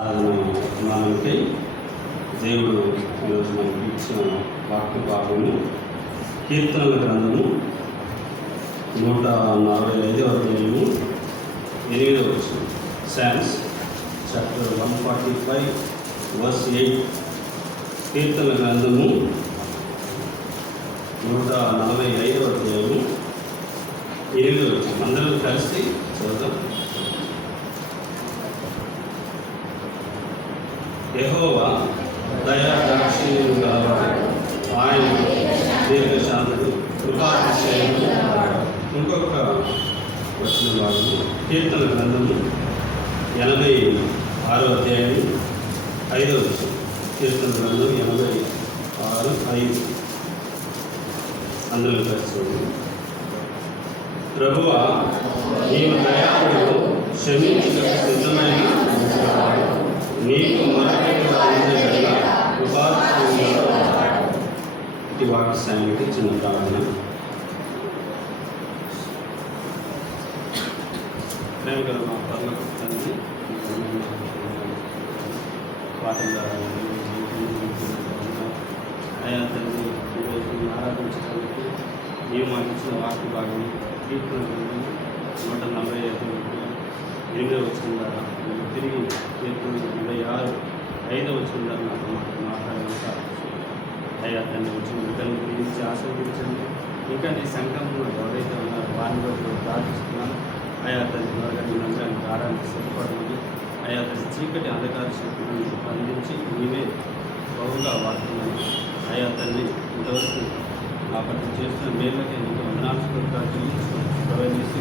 ఆరాధనకి దేవుడు ఈరోజు మనకి ఇచ్చిన వాక్య భాగము కీర్తనల గ్రంథము 145వ అధ్యాయము 8వ వచనం. Psalms chapter 145 verse 8. కీర్తనల గ్రంథము 145వ అధ్యాయము 8వ వచనం. అందరూ కలిసి చదువుతాం. యెహోవా దయాదాక్షిణ్యము గలవాడు, ఆయన దీర్ఘశాంతుడు, కృపాతిశయము. ఇంకొక వచ్చిన భాగము కీర్తన గ్రంథము 86వ అధ్యాయం 5వ వచనం. కీర్తన గ్రంథం 86:5. అందరూ కలిసి ప్రభువా నీవు దయాళువు, క్షమించుటకు సిద్ధమైన నీకు ఈ వాక్యానికి చిన్న ప్రార్థన. ప్రేమ గల మా పరలోక తండ్రి, అయా తండ్రి, ఈరోజు ఆరాధించడానికి నీవు మాకు ఇచ్చిన వాక్య భాగం కీర్తన 145 వచ్చిన ద్వారా తిరిగి కీర్తన 86 వచ్చిన ద్వారా నాకు మాట్లాడమంటారు. అయ్యా తండ్రి, వచ్చిన బిడ్డలను పిలిచి ఆశీర్వదించండి. ఇంకా నీ సంఘంలో ఎవరైతే ఉన్నారో వారిని బట్టి ప్రార్థిస్తున్నాను. అయా తండ్రి, త్వరగా నీ మందిరానికి రావడానికి సిద్ధపడమని, అయా తండ్రి, చీకటి అంధకార శక్తులను అందించి నీవే బహుగా వాడుతున్నాను. అయా తండ్రి, ఇంతవరకు నా పట్ల చేస్తున్న మేళ్ళకి నీకు వందనాలు చెల్లించి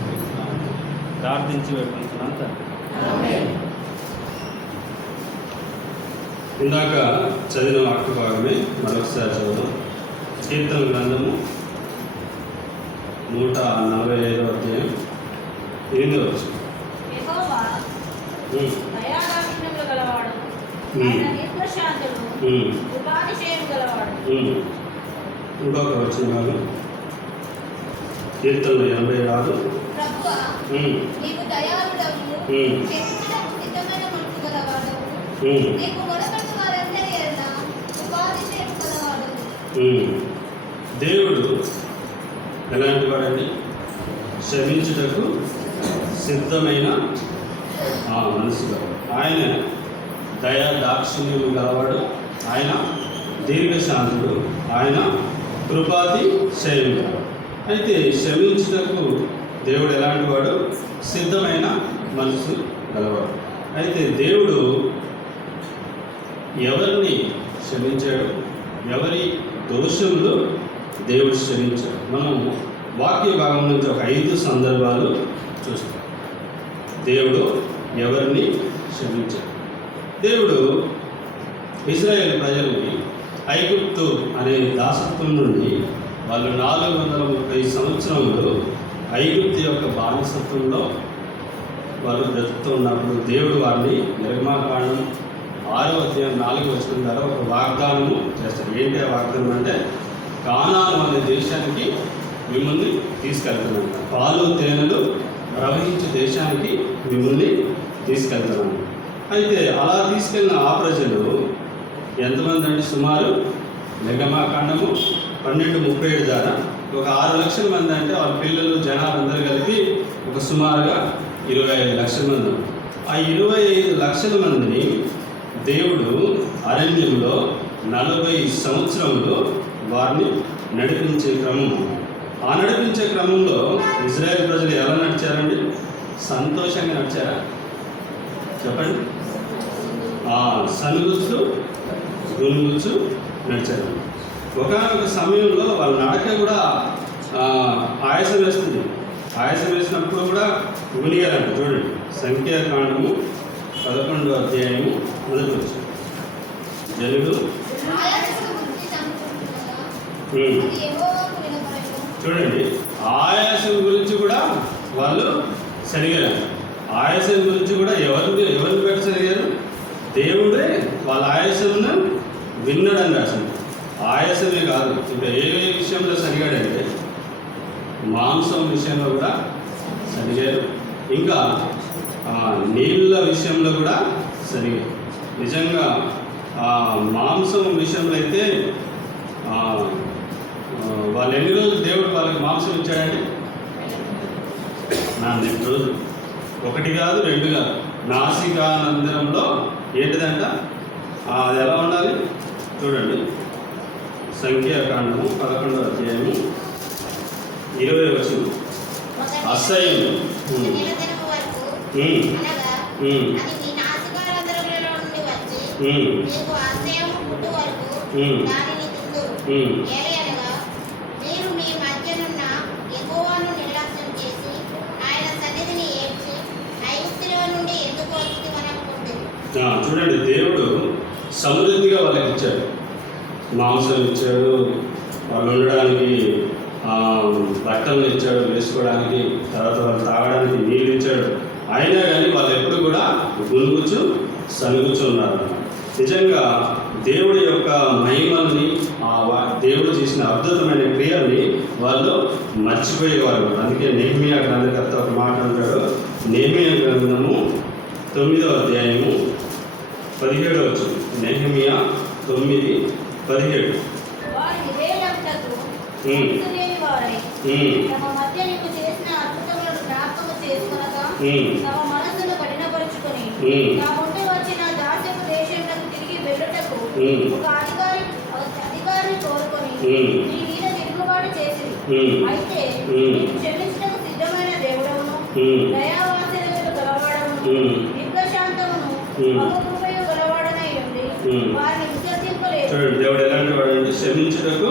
ప్రార్థించి వేడుకుంటున్నాను తండ్రి. ఇందాక చదివిన వాక్య భాగమే మరొకసారి చదువుదాం. కీర్తన గ్రంథము 145వ అధ్యాయం 8వ వచనం. ఇంకొక వచ్చిన భాగం కీర్తన 86. దేవుడు ఎలాంటి వాడండి? క్షమించుటకు సిద్ధమైన మనసుగా. ఆయన దయా దాక్షిణ్యము గలవాడు, ఆయన దీర్ఘశాంతుడు, ఆయన కృపాతి శయము గలవాడు. అయితే క్షమించుటకు దేవుడు ఎలాంటి వాడు? సిద్ధమైన మనసు గలవాడు. అయితే దేవుడు ఎవరిని క్షమించాడు? ఎవరి దోషంలో దేవుడు క్షమించాడు? మనం వాక్య భాగం నుంచి ఒక 5 సందర్భాలు చూస్తాం. దేవుడు ఎవరిని క్షమించాడు? దేవుడు ఇశ్రాయేలు ప్రజల్ని ఐగుప్తు అనే దాసత్వం నుండి వాళ్ళు 430 సంవత్సరములు ఐగుప్తు యొక్క బానిసత్వంలో వారు బ్రతుకుతూ ఉన్నప్పుడు దేవుడు వారిని నిర్గమాకాండం 6వ అధ్యాయం 4వ వచనం ద్వారా ఒక వాగ్దానము చేస్తారు. ఏంటి ఆ వాగ్దానం అంటే, కానాను అనే దేశానికి మిమ్మల్ని తీసుకెళ్తున్నాను, పాలు తేనెలు ప్రవహించే దేశానికి మిమ్మల్ని తీసుకెళ్తున్నాను. అయితే అలా తీసుకెళ్ళిన ఆ ప్రజలు ఎంతమంది అంటే, సుమారు నిర్గమాకాండము 12:37 ద్వారా ఒక 6 లక్షల మంది. అంటే వాళ్ళ పిల్లలు జనాలు అందరూ కలిపి ఒక సుమారుగా 25 లక్షల మంది. ఆ 25 లక్షల మందిని దేవుడు అరణ్యంలో 40 సంవత్సరంలో వారిని నడిపించే క్రమం. ఆ నడిపించే క్రమంలో ఇజ్రాయేల్ ప్రజలు ఎలా నడిచారండి? సంతోషంగా నడిచారా? చెప్పండి. సనుగుచ్చు గునుగుచ్చు నడిచారు. ఒకనొక సమయంలో వాళ్ళ నడక కూడా ఆయాసం వేస్తుంది. ఆయాసం వేసినప్పుడు కూడా గునిగారంట. చూడండి, సంఖ్యాకాండము 11వ అధ్యాయము 1వ వచనం. జనులు చూడండి, ఆయాసం గురించి కూడా వాళ్ళు సరిగారు. ఆయాసం గురించి కూడా ఎవరిని పెట్టి సరిగారు? దేవుడే వాళ్ళ ఆయాసంను విన్నాడని రాసింది. ఆయాసమే కాదు, ఇంకా ఏ విషయంలో సరిగాడంటే మాంసం విషయంలో కూడా సరిగారు. ఇంకా నీళ్ళ విషయంలో కూడా సరిగా నిజంగా మాంసం విషయంలో అయితే వాళ్ళు ఎన్ని రోజులు దేవుడు వాళ్ళకి మాంసం ఇచ్చాడండి? 4 రోజులు. 1 కాదు 2 కాదు, నాసికానందనంలో ఏంటిదంట? అది ఎలా ఉండాలి చూడండి. సంఖ్యాకాండము 11వ అధ్యాయము 20వ వచనం. అసహ్యం చూడండి, దేవుడు సమృద్ధిగా వాళ్ళకి ఇచ్చాడు. మాంసం ఇచ్చాడు, వాళ్ళు ఉండడానికి బట్టలు ఇచ్చాడు, వేసుకోవడానికి, తర్వాత వాళ్ళు తాగడానికి నీళ్ళు ఇచ్చాడు. అయినా కానీ వాళ్ళు ఎప్పుడు కూడా గునుగుచు సనుగుచు ఉన్నారు. నిజంగా దేవుడి యొక్క మహిమల్ని, దేవుడు చేసిన అద్భుతమైన క్రియల్ని వాళ్ళు మర్చిపోయేవారు. అందుకే నెహెమీయా గ్రంథకర్త ఒక మాట అంటాడు. నెహెమీయా గ్రంథము 9వ అధ్యాయము 17వ వచనం. నెహెమీయా 9:17. చూడండి, దేవుడు ఎలాంటి వాడు అంటే క్షమించుటకు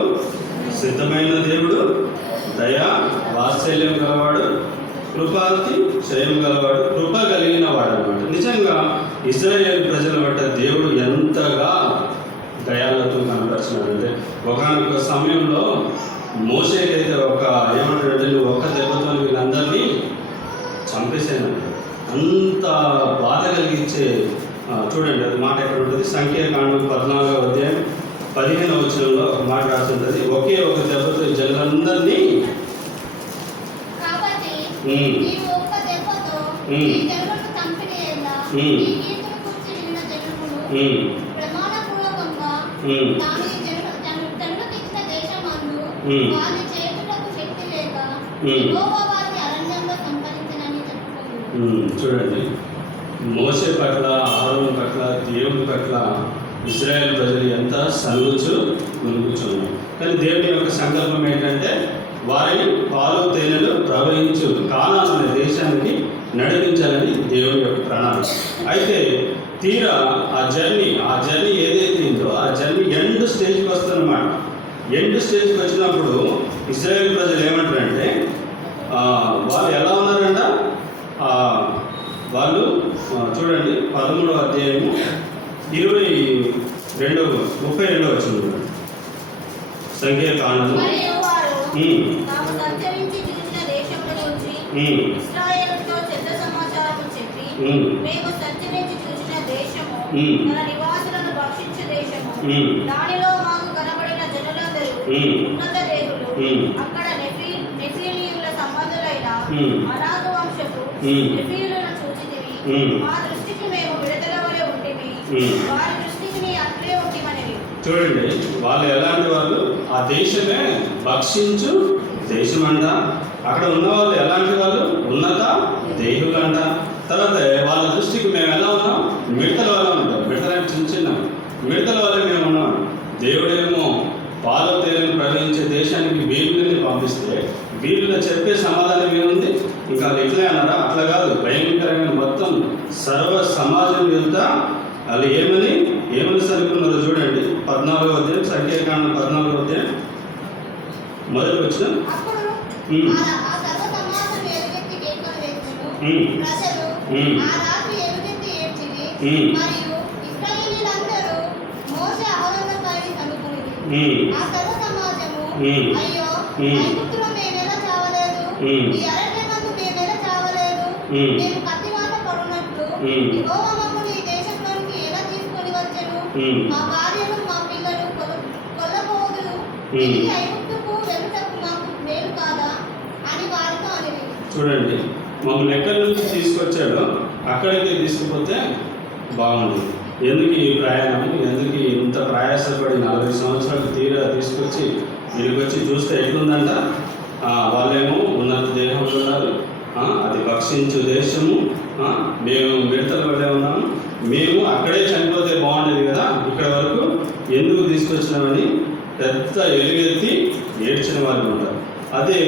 సిద్ధమైన దేవుడు, దయా వాత్సల్యం గలవాడు, కృపాతి క్షయం గలవాడు, కృప కలిగిన వాడు అన్నమాట. నిజంగా ఇశ్రాయేలు ప్రజల పట్ల దేవుడు ఎంతగా దయాలతో కనపరిచినాడంటే, ఒకనొక సమయంలో మోషేకైతే ఏమంటాడంటే, నువ్వు ఒక్క దెబ్బతో వీళ్ళందరినీ చంపేసాను. అంత బాధ కలిగించే చూడండి, అది మాట ఎక్కడ ఉంటుంది? సంఖ్యాకాండం 14వ అధ్యాయం 15వ వచనంలో ఒక మాట రాసి ఉంటుంది. ఒకే ఒక దెబ్బతో ఈ జనులందరినీ చూడండి, మోసే పట్ల, ఆరోను పట్ల, దేవుని పట్ల ఇశ్రాయేలు ప్రజలు ఎంత సనుగుచు మునుగుచున్నారు. కానీ దేవుని యొక్క సంకల్పం ఏంటంటే, వారిని పాలు తేనెలు ప్రవహించు కానాను అనే దేశానికి నడిపించాలని దేవుని యొక్క ప్రణాళిక. అయితే తీరా ఆ జర్నీ ఏదైతే ఉందో ఆ జర్నీ ఎండ్ స్టేజ్కి వస్తుందన్నమాట. ఎండ్ స్టేజ్కి వచ్చినప్పుడు ఇశ్రాయేలు ప్రజలు ఏమంటారంటే, వాళ్ళు ఎలా ఉన్నారంట? వాళ్ళు చూడండి 13వ అధ్యాయము 32వ వచనం. సంఖ్యాకాండము దానిలో మాకు కనబడిన జనులందరూ ఉన్నత దేవులు, అక్కడ నెఫీలీయుల సంబంధులైన అనాథ వంశపు నెఫీలులను చూచితివి. మా దృష్టికి మేము విడుదల వలె ఉంటిమి, వారి దృష్టికి నీ అట్లే ఉంటిమనివి. చూడండి, వాళ్ళు ఎలాంటి వాళ్ళు? ఆ దేశమే భక్షించు దేశం అంట. అక్కడ ఉన్న వాళ్ళు ఎలాంటి వాళ్ళు? ఉన్నత దేవులంట. తర్వాత వాళ్ళ దృష్టికి మేము ఎలా ఉన్నాం? మిడతల వల్ల ఉంటాం. మిడతల చిన్న మిడతల వల్ల మేము ఉన్నాం. దేవుడేమో పాలు తేనెలు ప్రవహించే దేశానికి వీళ్ళని పంపిస్తే వీళ్ళలో చెప్పే సమాధానం ఏముంది? ఇంకా ఎట్లే అన్నారా? అట్లా కాదు, భయంకరమైన మొత్తం సర్వ సమాజం వెళ్తా వాళ్ళు ఏమని సరుకున్నారో చూడండి. 14వ అధ్యాయం, సంఖ్యాకాండం 14వ అధ్యాయం మొదటి వచ్చిన మా భార్యలు మా పిల్లలు కొల్లబోదులు ఐగుప్తుకు వెలుటకు మాకు మేలు కాదా అని వారితో అనేది. చూడండి, మమ్మల్ని ఎక్కడి నుంచి తీసుకొచ్చాడో అక్కడికి తీసుకుపోతే బాగుంది. ఎందుకు ఈ ప్రయాణం, ఎందుకు ఇంత ప్రయాసపడి 40 సంవత్సరాలు తీసుకొచ్చి వీళ్ళకి వచ్చి చూస్తే ఎట్లుందంట, వాళ్ళేమో ఉన్నత దేహంలో ఉన్నారు, అది భక్షించు దేశము, మేము మిడతలు పడే ఉన్నాము, మేము అక్కడే చనిపోతే బాగుండేది కదా, ఇక్కడ వరకు ఎందుకు తీసుకొచ్చినామని పెద్ద ఎలుగెత్తి ఏడ్చిన వాళ్ళు ఉంటారు. అదే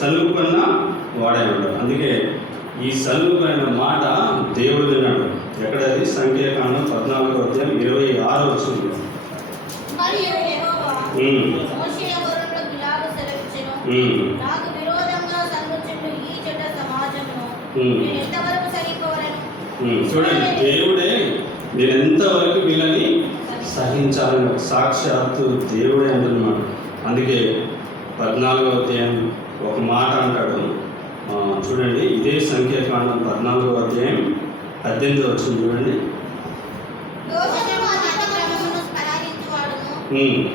సనుకున్న వాడే ఉంటారు. అందుకే ఈ సనుకున్న మాట దేవుడు విన్నాడు. ఎక్కడది? సంఖ్యాకాండం 14వ అధ్యాయం 26వ వచనంలో. నాకు విరోధంగా సంగచుండు ఈ చెడ్డ సమాజమును నేను ఎంతవరకు సహింపవలను. చూడండి, దేవుడే నేను ఎంతవరకు వీళ్ళని సహించాలని సాక్షాత్తు దేవుడే అంటున్నాడు. అందుకే 14వ అధ్యాయం ఒక మాట అంటాడు. చూడండి, ఇదే సంఖ్యాకాండం 14వ అధ్యాయం 18వ వచనం చూడండి.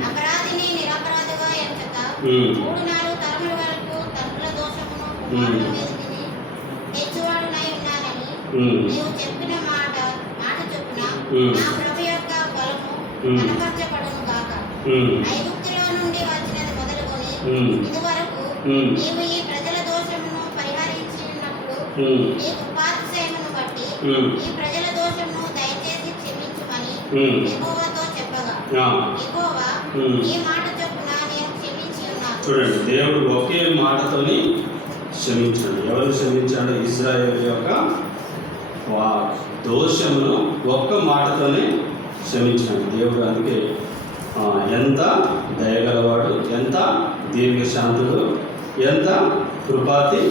అపరాధిని నిరపరాధిగా ఎంచక 3-4 తరముల వరకు తండ్రుల దోషమును తెచ్చువాడునై ఉన్నానని నీవు చెప్పిన మాట చొప్పున నా ప్రభు యొక్క బలము కనపరచబడును గాక. ఐగుప్తులో నుండి వచ్చినది మొదలుకొని ఇదివరకు నీవు ఈ ప్రజల దోషమును పరిహరించినప్పుడు నీ కృపాతిశయమును బట్టి ఈ ప్రజల దోషమును దయచేసి క్షమించుమని యెహోవాతో చెప్పగా యెహోవా ఈ మాట చొప్పున నేను క్షమించి ఉన్నాను. చూడండి, దేవుడు ఒకే మాటతోని క్షమించాడు. ఎవరు క్షమించాడు? ఇశ్రాయేలు యొక్క దోషమును ఒక్క మాటతోనే క్షమించాడు దేవుడు. అందుకే ఎంత దయగలవాడు, ఎంత దీర్ఘశాంతుడు, ఎంత కృపాతి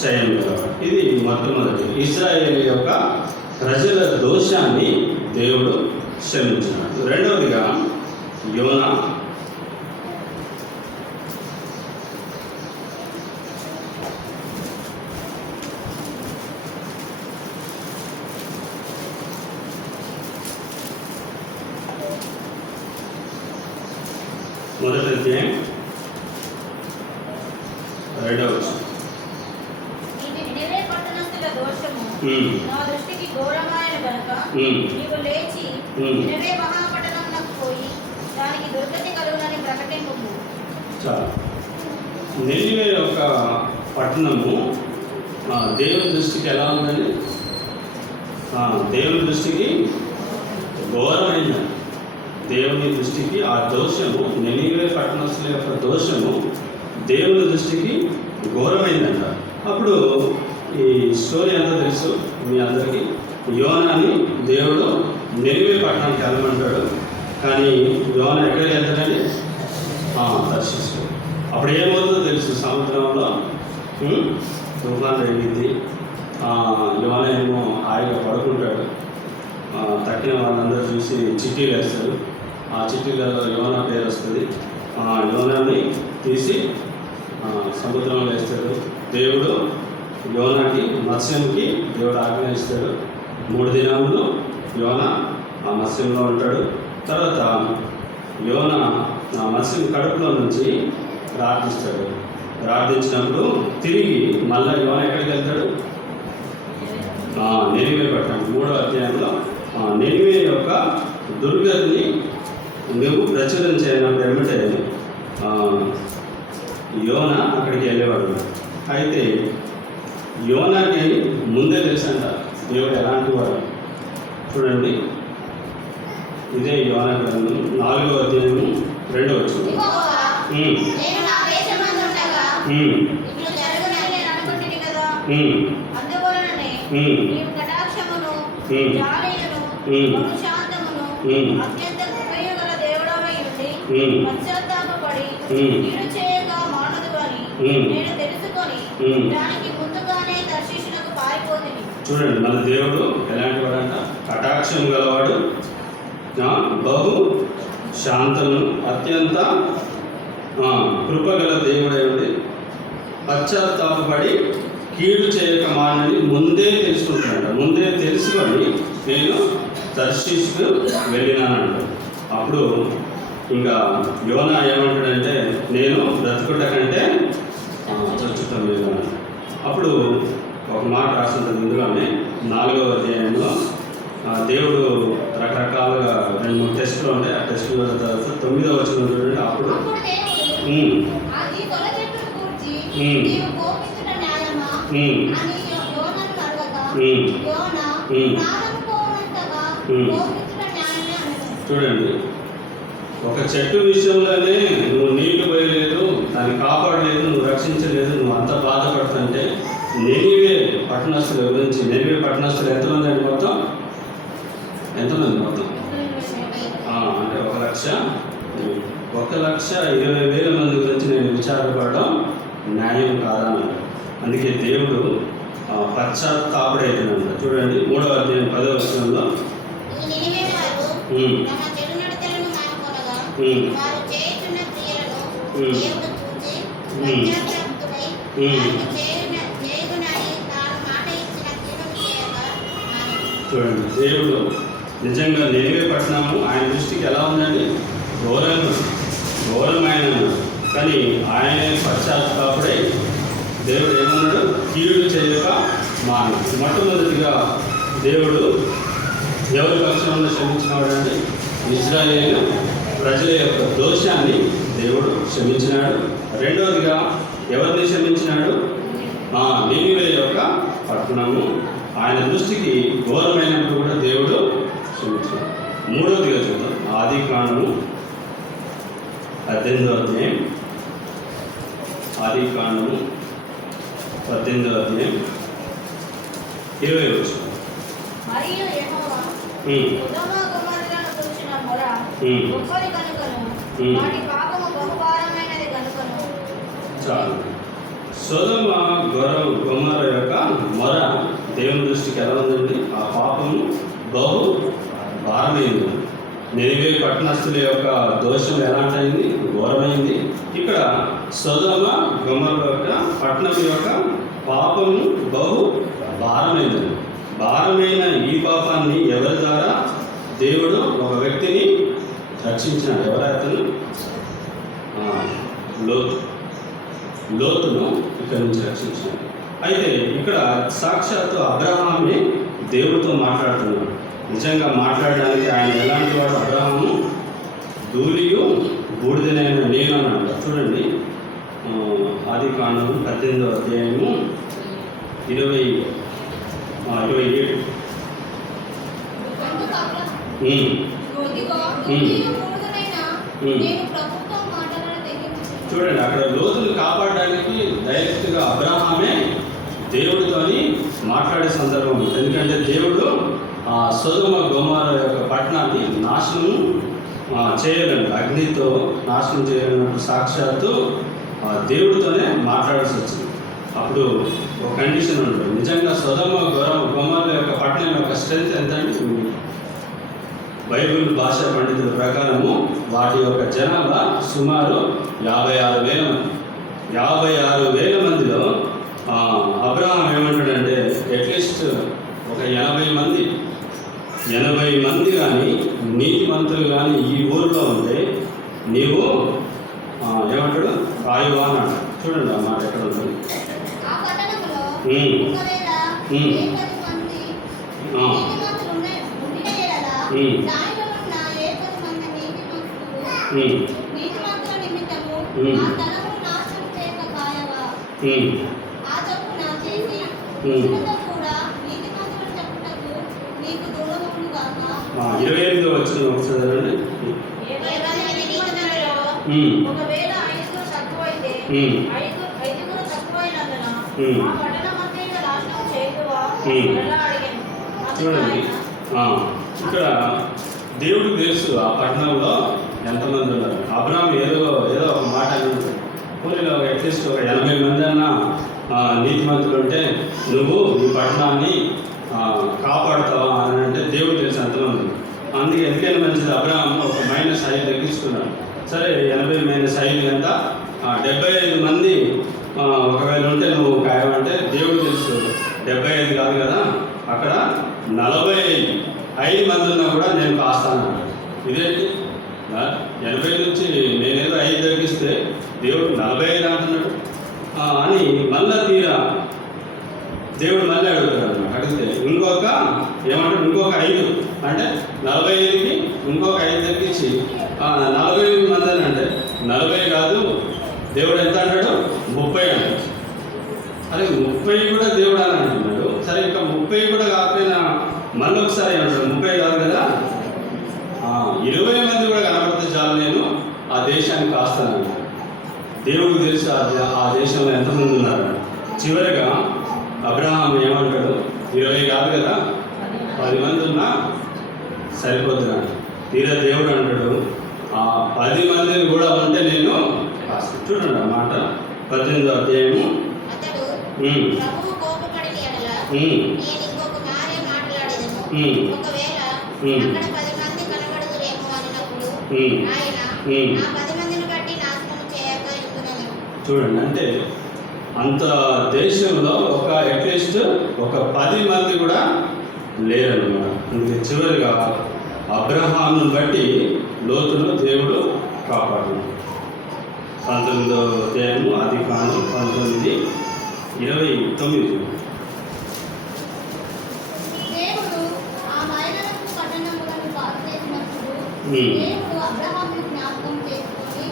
శయం గలవాడు. ఇది మొట్టమొదటి. ఇశ్రాయేలు యొక్క ప్రజల దోషాన్ని దేవుడు క్షమించాడు. రెండవదిగా యోనా. మొదటి అధ్యాయం 2వ వచనం. నినెవే పట్టణస్థుల దోషము నా దృష్టికి ఘోరమైన గనుక నీవు లేచి నినెవే మహాపట్టణమునకు పోయి దానికి దుర్గతి కలుగునని ప్రకటింపుము. నినెవే యొక్క పట్టణము దేవుని దృష్టికి ఎలా ఉందండి? దేవుని దృష్టికి ఘోరమైంది. దేవుని దృష్టికి ఆ దోషము, నినెవే పట్టణస్థుల యొక్క దోషము దేవుని దృష్టికి ఘోరమైందంట. అప్పుడు ఈ స్టోరీ అంతా తెలుసు మీ అందరికీ. యోనాని దేవుడు నినెవే పట్టణానికి వెళ్ళమంటాడు. కానీ యోనా ఎక్కడికి వెళ్తాడండి? తర్షీషు. అప్పుడు ఏమవుతుందో తెలుసు, సముద్రంలో తుఫాన్ రేగింది. యోనా ఏమో హాయిగా పడుకుంటాడు. తక్కిన వాళ్ళందరూ చూసి చిట్టీలు వేస్తారు. ఆ చిట్టీలలో యోనా పేరు వస్తుంది. యోనాని తీసి సముద్రంలో వేస్తాడు. దేవుడు యోనాకి, మత్స్యంకి దేవుడు ఆజ్ఞాయిస్తాడు. 3 దినాలు యోనా ఆ మత్స్యంలో ఉంటాడు. తర్వాత యోనా ఆ మత్స్యం కడుపులో నుంచి ప్రార్థిస్తాడు. ప్రార్థించినప్పుడు తిరిగి మళ్ళీ యోనా ఎక్కడికి వెళ్తాడు? నినెవే పట్టణం 3వ అధ్యాయంలో నినెవే యొక్క దుర్గతిని నువ్వు ప్రచురం చేయనప్పుడు ఏమంటే యోనా అక్కడికి వెళ్ళేవాడు. అయితే యోనాకి ముందే తెలుసంట దేవుడు ఎలాంటి వాడు. చూడండి, ఇదే యోనా గ్రంథం 4వ అధ్యాయం 2వ వచనం. అందువలననే నీవు కటాక్షమును జాలియును శాంతమును అత్యంత కృపయు గల దేవుడవై ఉండి పశ్చాత్తాపపడి కీడు చేయక మానదు అని నేను తెలుసుకొని దానికి ముందుగానే తర్షీషునకు పారిపోతుంది. చూడండి, మన దేవుడు ఎలాంటి వాడంట? కటాక్షం గలవాడు, బహు శాంతము, అత్యంత కృపగల దేవుడై ఉండి పశ్చాత్తాపడి కీడు చేయక మానని ముందే తెలుసుకుంటాడు. ముందే తెలుసుకొని నేను తర్షీషుకు వెళ్ళినానంట. అప్పుడు ఇంకా యోనా ఏమంటాడంటే, నేను బ్రతుకుట కంటే చచ్చుటం లేదు అని. అప్పుడు ఒక మాట రాస్తుంటుంది ఇందులోనే 4వ అధ్యాయంలో దేవుడు రకరకాలుగా 2-3 టెస్టులు ఉంటాయి. ఆ టెస్టుల తర్వాత 9వ వచనం చూడండి. అప్పుడు అప్పుడు దేవుడు ఉమ్, ఈ తొల చెట్టును గూర్చి ఉమ్, నీవు కోపించుట న్యాయమా ఉమ్, అని యోనాను అడగగా ఉమ్, యోనా ఉమ్. ప్రాణము పోవునంతగా ఉమ్. కోపించుట న్యాయమే అనెను. చూడండి, ఒక చెట్టు విషయంలోనే నువ్వు నీళ్లు పోయలేదు, దాన్ని కాపాడలేదు, నువ్వు రక్షించలేదు, నువ్వు అంత బాధపడుతుంటే నెనివే పట్టణస్తుల గురించి, నెనివే పట్టణస్తులు ఎంతమంది అండి మొత్తం? ఎంతమంది మొత్తం? అంటే 1,20,000 మంది గురించి నేను విచారపడడం న్యాయం కాదన్నాడు. అందుకే దేవుడు పశ్చాత్తాపడైతున్నాడు. చూడండి 3వ అధ్యాయం 10వ వచనంలో ఈ నినివే వారు ఉమ్, తమ చెడు నడతలను మానుకొనగా ఉమ్, వారు చేయుచున్న క్రియలను ఉమ్. దేవుడు చూచి ఉమ్. పశ్చాత్తాపతుడై ఉమ్. వారికి చేయునని తాను మాట ఇచ్చిన క్రియను చేయక మానెను. చూడండి, దేవుడు నిజంగా నెనివే పట్టణము ఆయన దృష్టికి ఎలా ఉందండి? ఘోరమైన. కానీ ఆయన పశ్చాత్తాపడై దేవుడు ఏమన్నాడు? కీడు చేయక మాను. మొట్టమొదటిగా దేవుడు ఎవరి పక్షంలో క్షమించినవాడు అంటే ఇజ్రాయేలు ప్రజల యొక్క దోషాన్ని దేవుడు క్షమించినాడు. రెండవదిగా ఎవరిని క్షమించినాడు? నినివే యొక్క పట్టణము ఆయన దృష్టికి ఘోరమైనప్పుడు కూడా దేవుడు క్షమించినాడు. మూడవదిగా చూద్దాం, ఆదికాండము 18వ అధ్యాయం. ఆదికాండము 18వ అధ్యాయం 20వ వచనం. మరియు యెహోవా సొదొమ గొమొర్రాను చూచిన మొర గొప్పది కనుకను వాటి పాపము బహుభారమైనది కనుకను. చాలు. సొదొమ గొమొర్రా యొక్క మొర దేవుని దృష్టికి ఎలా ఉందండి? ఆ పాపము బహు భారమైంది. నెనివే పట్టణస్థుల యొక్క దోషం ఎలాంటైంది? ఘోరమైంది. ఇక్కడ సొదొమ గొమొర్రా యొక్క పట్టణం యొక్క పాపము బహు భారమైంది. భారమైన ఈ పాపాన్ని ఎవరి ద్వారా దేవుడు ఒక వ్యక్తిని రక్షించినాడు. ఎవరైతే లోతును ఇక్కడ నుంచి రక్షించినాడు. అయితే ఇక్కడ సాక్షాత్తు అబ్రహామే దేవుడితో మాట్లాడుతున్నాడు. నిజంగా మాట్లాడడానికి ఆయన ఎలాంటి వాడు? అబ్రహాము ధూళియు బూడిదనైన నేను అన్నాడు. చూడండి, ఆదికాండము 18వ అధ్యాయము 27. అందుకు అబ్రహాము ఇదిగో బూడిదనైన నేను ప్రభుత్వం మాటలను తెగించుచున్నాను. చూడండి, అక్కడ లోతును కాపాడడానికి డైరెక్ట్గా అబ్రహామే దేవుడితోని మాట్లాడే సందర్భం. ఎందుకంటే దేవుడు సొదొమ గొమొర్రా యొక్క పట్టణాన్ని నాశనం చేయాలండి, అగ్నితో నాశనం చేయాలన్నట్టు సాక్షాత్తు దేవుడితోనే మాట్లాడాల్సి వచ్చింది. అప్పుడు ఒక కండిషన్ ఉంటుంది. నిజంగా సొదొమ గొమొర్రా యొక్క పట్టణం యొక్క స్ట్రెంత్ ఎంత అంటే, బైబిల్ భాషా పండితుల ప్రకారము వాటి యొక్క జనాభా సుమారు 56,000 మంది. 56,000 మందిలో అబ్రహాం ఏమంటాడంటే అట్లీస్ట్ ఒక 80 మంది కానీ నీతిమంతులు కానీ ఈ ఊరిలో ఉంటే నీవు ఏమంటాడు? రాయువా అన్నాడు. చూడండి ఆ మాట ఎక్కడ ఉంటుంది? ఆ పట్టణములో ఉమ్. ఒకవేళ ఉమ్. 10 మంది నీతిమంతులు ఉండిన యెడల దానిలో ఉన్న 10 మంది నీతిమంతుల నిమిత్తము ఆ స్థలమును నాశనం చేయక కాయవా. ఆ చొప్పున చేసి ఇతరులతో కూడా నీతిమంతులను చెప్పుటకు నీకు దూరములు కాక. 28వ వచనం ఒకసారి. ఒకవేళ 5 తక్కువైతే 5 తక్కువైనందున ఆ పట్టణమంతా నాశనం చేయుదువా ఎలా అడిగాను. చూడండి, ఇక్కడ దేవుడికి తెలుసు ఆ పట్టణంలో ఎంతమంది ఉన్నారు. అబ్రహాం ఏదో ఒక మాట అనేది పూరిలో అట్లీస్ట్ ఒక 80 మంది అన్నా నీతిమంతులు ఉంటే నువ్వు ఈ పట్టణాన్ని కాపాడుతావా అని అంటే దేవుడు తెలుసు ఎంతమంది. అందుకే ఎందుకైనా మంచిది అబ్రహాం ఒక -5 తగ్గించుకున్నాడు. సరే 80 -5 ఎంత? 75 మంది ఒకవేళ ఉంటే నువ్వు ఖాయమంటే దేవుడు తెలుసు 75 కాదు కదా, అక్కడ 45 మంది ఉన్నా కూడా నేను కాస్తాను. ఇదేంటి 80 నుంచి నేనేదో 5 తగ్గిస్తే దేవుడు 45 అంటున్నాడు అని మళ్ళా తీరా దేవుడు మళ్ళీ అడుగుతాడు అన్నమాట. అడిగితే ఇంకొక 5 అంటే 45కి ఇంకొక 5 తగ్గించి 40 మంది అని అంటే 40 కాదు, దేవుడు ఎంత అంటాడు? 30 అంటాడు. అదే 30 కూడా దేవుడు అని అంటున్నాడు. సరే, ఇంకా 30 కూడా కాకపోయినా మళ్ళీ ఒకసారి ఏమంటాడు? 30 కాదు కదా, 20 మంది కూడా కనపడితే చాలు, నేను ఆ దేశాన్ని కాస్తాను. దేవుడికి తెలుసు ఆ దేశంలో ఎంతమంది ఉన్నారు. చివరిగా అబ్రహాం ఏమంటాడు? 20 కాదు కదా, 10 మంది ఉన్నా సరిపోతున్నాడు. తీరా దేవుడు అంటాడు, ఆ 10 మందిని కూడా ఉంటే నేను కాస్తాను. చూడండి ఆ మాట 18వ అధ్యాయము. అతడు ప్రభువు కోపపడిన యెడల నేను ఇంకొక మారే మాట్లాడేదను. ఒకవేళ అక్కడ 10 మంది కనబడుదురేమో అన్నప్పుడు ఆయన ఆ 10 మందిని బట్టి నాశనం చేయక ఇందునను. చూడండి, అంటే అంత దేశంలో అట్లీస్ట్ ఒక 10 మంది కూడా లేరన్నమాట. అందుకే చివరిగా అబ్రహామును బట్టి లోతును దేవుడు కాపాడు. 19వ అధ్యాయము ఆదికాండం 19:29. దేవుడు ఆ మైదానపు పట్టణములను పాడు చేసినప్పుడు దేవుడు అబ్రహామును జ్ఞాపకం చేసుకొని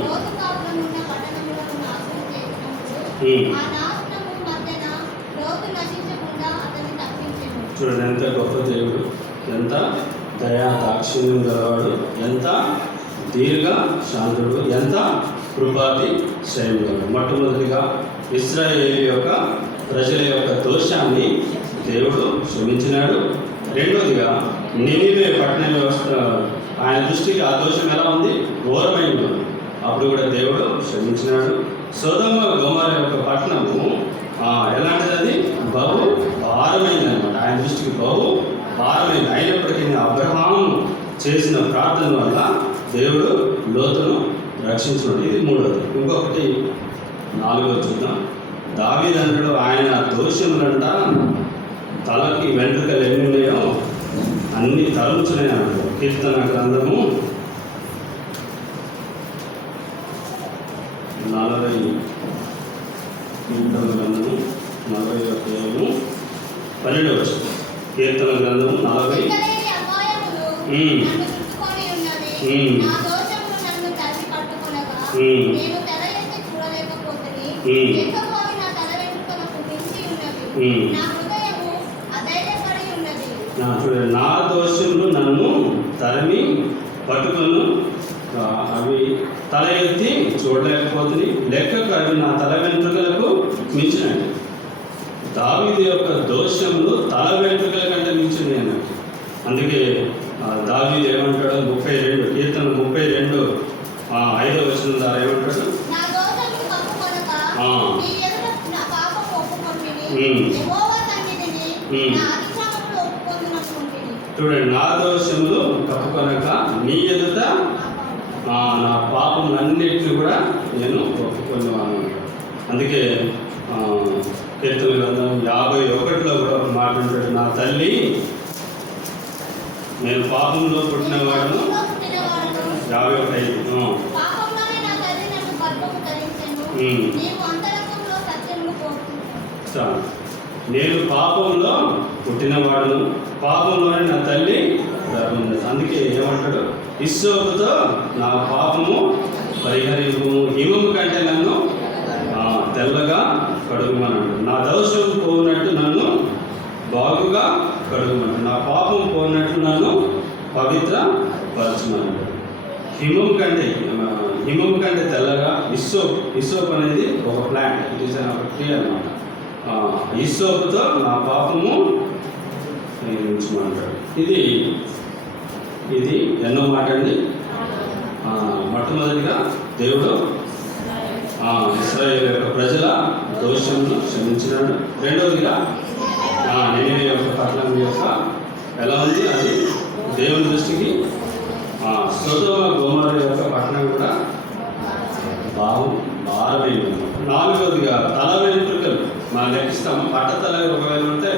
లోతు కాపురమున్న పట్టణములను నాశనం చేసినప్పుడు ఆ నాశనము మధ్యన లోతు నశించకుండా అతన్ని తప్పించెను. చూడండి, ఎంత గొప్ప దేవుడు, ఎంత దయా దాక్షిణ్యం గలవాడు, ఎంత దీర్ఘ శాంతుడు, ఎంత కృపాతి శైలుడు. మొట్టమొదటిగా ఇశ్రాయేలు యొక్క ప్రజల యొక్క దోషాన్ని దేవుడు క్షమించినాడు. రెండోదిగా నినివే పట్టణ వ్యవస్థ ఆయన దృష్టికి ఆ దోషం ఎలా ఉంది? ఘోరమై ఉంటుంది. అప్పుడు కూడా దేవుడు క్షమించినాడు. సొదొమ గొమొర్రా యొక్క పట్టణము ఎలాంటిది? అది బహు భారమైంది అనమాట. ఆయన దృష్టికి బహు భారమైంది. అయినప్పటికీ అబ్రహాము చేసిన ప్రార్థన వల్ల దేవుడు లోతును రక్షించున్నాడు. ఇది 3వది. ఇంకొకటి 4వది చూద్దాం. దావీదు అంటాడు, ఆయన దోషములంట తలకి వెంట్రుకలు ఎన్ని ఉన్నాయో అన్ని తలంచున్నాయి అంటాడు. కీర్తన గ్రంథము 40 12వ కీర్తన గ్రంథము 40. లెక్కలేని అపాయములు నన్ను చుట్టుకొని ఉన్నవి. నా దోషములు నన్ను తరిమి పట్టుకొనగా నేను తల ఎత్తి చూడలేకపోతిని. లేకపోతే నా తల వెంట్రుకలకు మించి ఉన్నవి. నా హృదయము అధైర్యపడి ఉన్నది. చూడండి, నా దోషములు నన్ను తరిమి పట్టుకొను, అవి తల ఎత్తి చూడలేకపోతుంది, లెక్కకు అవి నా తల వెంట్రుకలకు మించినవి. దావీదు యొక్క దోషములు తల వెంట్రుకల కంటే మించినవి అన్నట్టు. అందుకే దావీదు ఏమంటాడు? 32 కీర్తన 32 5వ వచనం ద్వారా ఏమంటాడు? నా దోషములు కప్పుకొనక నీ ఎదుట నా పాపము ఒప్పుకొంటిని. యెహోవా సన్నిధిని నా అతిక్రమములు ఒప్పుకొనుచుంటిని. చూడండి, నా దోషములు కప్పుకొనక నీ ఎదుట నా పాపములన్నిటిని కూడా నేను ఒప్పుకొన్నాను. అందుకే కీర్తన గ్రంథం 51లో కూడా ఒక మాట ఉంటాడు, నా తల్లి నేను పాపంలో పుట్టినవాడును. 51 పాపంలోనే నా తల్లి నన్ను గర్భము ధరించెను. నీవు అంతరంగంలో సత్యమును కోరుకుంటావు. నేను పాపంలో పుట్టినవాడును, పాపంలోనే నా తల్లి గర్భం. అందుకే ఏమంటాడు? హిస్సోపుతో నా పాపము పరిహరింపు, హిమము కంటే నన్ను తెల్లగా కడుగుమన్నాడు. నా దోషం పోనట్టు నన్ను బాగుగా కడుగుమన్నాడు. నా పాపం పోనట్టు నన్ను పవిత్ర పరచమన్నాడు. హిమము కంటే తెల్లగా ఇస్సోప్ అనేది ఒక ప్లాంట్, ఇట్ ఈస్ ఒక ట్రీ అన్నమాట. ఇస్సోపుతో నా పాపము ఉంచమంటాడు. ఇది ఎన్నో మాట అండి. మొట్టమొదటిగా దేవుడు ఇశ్రాయేలు యొక్క ప్రజల దోషమును క్షమించినాడు. రెండవదిగా నినివే యొక్క పట్టణం యొక్క ఎలా ఉంది? అది దేవుని దృష్టికి సొదొమ గొమొర్రా యొక్క పట్టణం కూడా భారమైంది. 4వదిగా తల వెంట్రుకలు మనం లెక్కిస్తాము. బట్టతల ఒకవేళ ఉంటే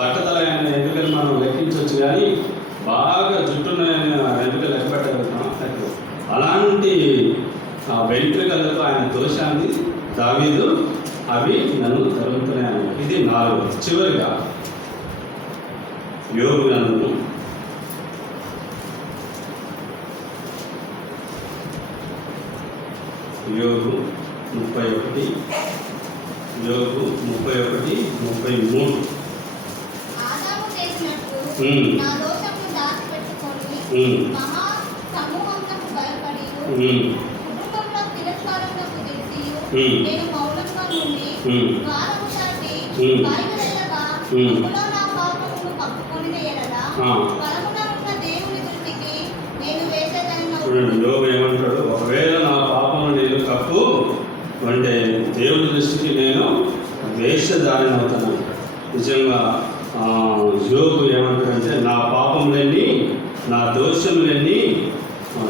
బట్టతల అయిన వెంట్రుకలు మనం లెక్కించవచ్చు, కానీ బాగా జుట్టున్న వెంట్రుకలు లెక్క పెట్టగలుగుతాం. అలాంటి వెంట్రుకలతో ఆయన దోషాన్ని దావీదు అవి నన్ను తరుగుతున్నాయని. ఇది 4వది. చివరిగా యోబు గ్రంథము యోగు 31, యోగు 31:33. ఆదాము చేసినట్టు నా దోషమును దాచిపెట్టుకొని మహా సమూహమునకు భయపడి కుటుంబంలో తిరస్కారమునకు తెలిసి నేను మౌనంగా నుండి ద్వారము చాటి బయలు వెళ్ళక అందులో నా పాపమును కప్పుకొనిన ఎడల పరమున ఉన్న దేవుని దృష్టికి నేను వేసేదైన. చూడండి, యోగు ఏమంటాడు? ఒకవేళ నా పాపము నేను కప్పు అంటే దేవుడి దృష్టికి నేను వేషధారణ అవుతాను. నిజంగా యోగు ఏమంటాడంటే నా పాపములన్నీ, నా దోషములన్నీ,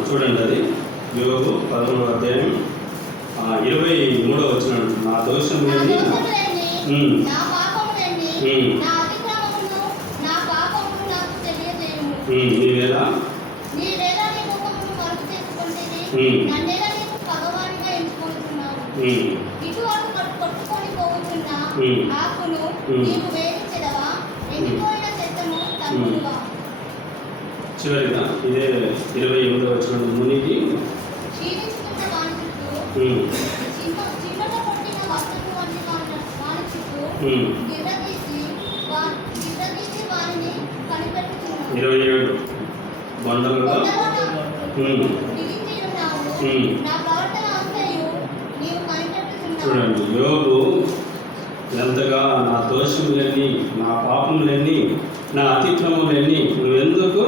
చూడండి అది యోగు 11:23 వచ్చిన నా దోషములన్నీ నా పాపములన్నీ నా అతిక్రమమును నా పాపమును నాకు తెలియజేయుము. నీవేలా నీవేలా నీ ముఖమును మరుగు చేసుకొంటివి, నన్నేలా నీకు పగవానిగా ఎంచుకుంటున్నావు. ఇటు అటు కొట్టుకొని పోవుచున్న ఆకును నీవు వేయించదవా, ఎండిపోయిన చెత్తను తమ్ముడువా. చివరిగా ఇదే 28వ వచనం, మునికి క్షీణించుతున్న వాని చుట్టూ చిమ్మట కొట్టిన వస్త్రము వంటి వాని చుట్టూ గిర్రదీసి వారిని కనిపెట్టుచున్నావు. 27 బండలుగా దిగించి ఉన్నావు, నా ప్రవర్తన అంతయు నీవు కనిపెట్టుచున్నావు. చూడండి, యోగు ఎంతగా నా దోషములన్నీ, నా పాపములన్నీ, నా అతిక్రమములన్నీ నువ్వెందుకు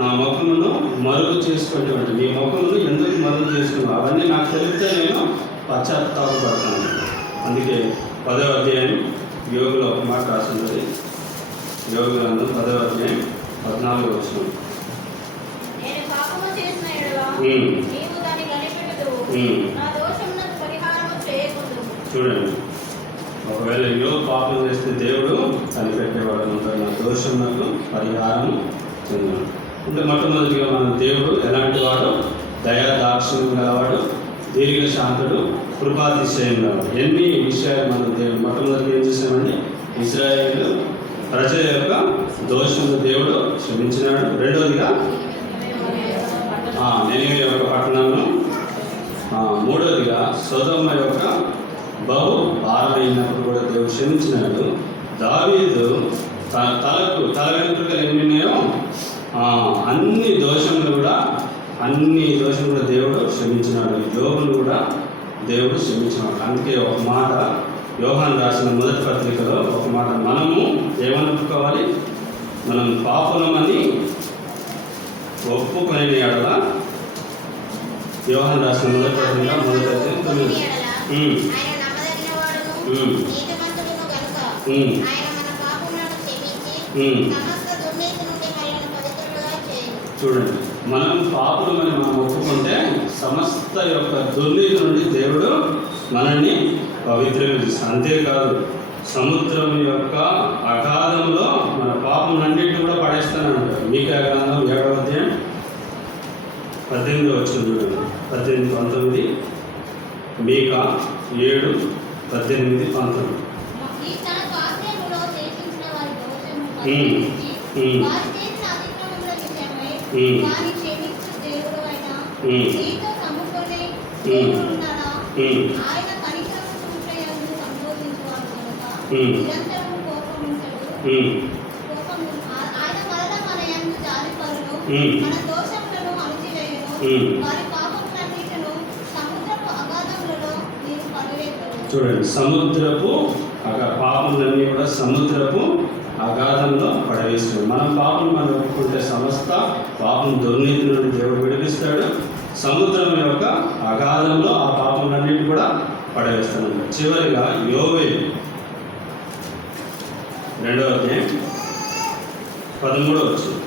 నా ముఖమును మరుగు చేసుకుంటావంటే నీ ముఖమును ఎందుకు మరుగు చేసుకున్నావు, అవన్నీ నాకు తెలిస్తే నేను పశ్చాత్తాపడతాను. అందుకే 10వ అధ్యాయం యోగులో ఒక మాట రాసింది. యోగు గ్రంథం 10వ అధ్యాయం 14వ వచనం. నేను పాపము చేసిన ఎడల నీవు దాన్ని కనిపెట్టుదువు, నా దోషమునకు పరిహారము చేయకుందువు. చూడండి, ఒకవేళ యోగు పాపం చేస్తే దేవుడు కనిపెట్టేవాడు ఉంటాడు, నా దోషమునకు పరిహారం చెందాడు. అంటే మొట్టమొదటిగా మన దేవుడు ఎలాంటి వాడు? దయా దాక్షిణ్యం గలవాడు, దీర్ఘ శాంతుడు, కృపాతిశయం గలవాడు. ఎన్ని విషయాలు మనం దేవుడు మొట్టమొదటిగా ఏం చేసామండి? ఇశ్రాయేలు ప్రజల యొక్క దోషము దేవుడు క్షమించినాడు. రెండవదిగా నెనివే యొక్క పట్టణంలో, మూడవదిగా సొదొమ యొక్క బహు భారమైనప్పుడు కూడా దేవుడు క్షమించినాడు. దావీదు తల వెంట్రుకలు ఎన్ని ఉన్నాయో అన్ని దోషములు కూడా దేవుడు క్షమించినాడు. యోగులు కూడా దేవుడు క్షమించినాడు. అందుకే ఒక మాట యోహాను రాసిన మొదటి పత్రికలో ఒక మాట, మనము ఏమనుకోవాలి? మనం పాపులమని ఒప్పుకొని ఎడల, యోహాను రాసిన మొదటి పత్రిక మొదటి చూడండి, మనం పాపులమని మనం ఒప్పుకుంటే సమస్త యొక్క దుర్నీతి నుండి దేవుడు మనల్ని పవిత్రంగా చేస్తాడు. అంతేకాదు, సముద్రం యొక్క అగాధంలో మన పాపములన్నింటినీ కూడా పడేస్తానంటారు. మీకా గ్రంథం 7వ అధ్యాయం 18 వచనం చూడండి. 18-19 మీకా 7:18-19. చూడండి, సముద్రపు పాపములన్నీ కూడా సముద్రపు అగాధంలో పడవేస్తాడు. మనం పాపం మనం ఒప్పుకుంటే సమస్త పాపం దుర్నీతి నుండి దేవుడు విడిపిస్తాడు. సముద్రం యొక్క అగాధంలో ఆ పాపములన్నింటినీ కూడా పడవేస్తాడు. చివరిగా యోవేలు 2వ అధ్యాయం 13వ వచనం.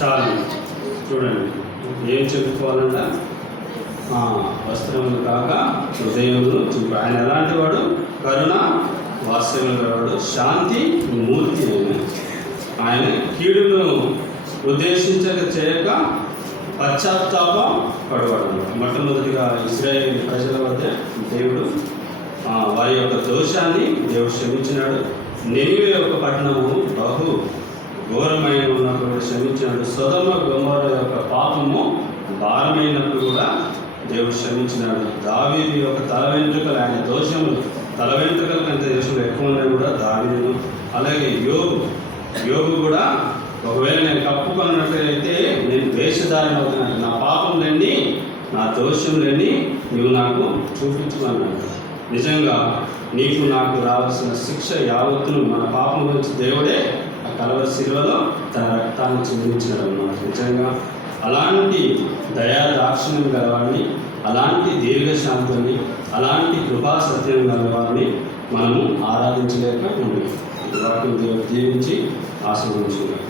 చాలు, చూడండి, ఏం చెప్పుకోవాలంట? వస్త్రములు కాక హృదయములు చూపు. ఆయన ఎలాంటి వాడు? కరుణ వాత్సల్యం గలవాడు, శాంతి మూర్తి. ఆయన కీడును ఉద్దేశించక చేయక పశ్చాత్తాపం పడవడం. మొట్టమొదటిగా ఇశ్రాయేలు ప్రజల వద్ద దేవుడు వారి యొక్క దోషాన్ని దేవుడు క్షమించినాడు. నినివే యొక్క పట్టణము బహు ఘోరమైన ఉన్నప్పుడు క్షమించినాడు. సొదొమ గొమొర్రా యొక్క పాపము భారమైనప్పుడు కూడా దేవుడు క్షమించినాడు. దావీదు యొక్క తల వెంట్రుకలు, ఆయన దోషములు తల వెంట్రుకల కంటే దోషములు ఎక్కువ ఉన్నాయి కూడా దావీదు. అలాగే యోబు కూడా ఒకవేళ నేను కప్పుకున్నట్లయితే నేను వేషధారణ అవుతున్నాను, నా పాపంలన్నీ నా దోషములన్నీ నువ్వు నాకు చూపించమన్నాడు. నిజంగా నీకు నాకు రావాల్సిన శిక్ష యావత్తును మన పాపం గురించి దేవుడే ఆ కలవరి శిలువలో తన రక్తాన్ని చిందించినాడు అన్నమాట. నిజంగా అలాంటి దయాదాక్షిణ్యం గలవాడిని, అలాంటి దీర్ఘశాంతాన్ని, అలాంటి కృపా సత్యం గలవాడిని మనము ఆరాధించలేక ఉంది. వాటిని దేవుడు దీవించి ఆశీర్వదించుకున్నాం.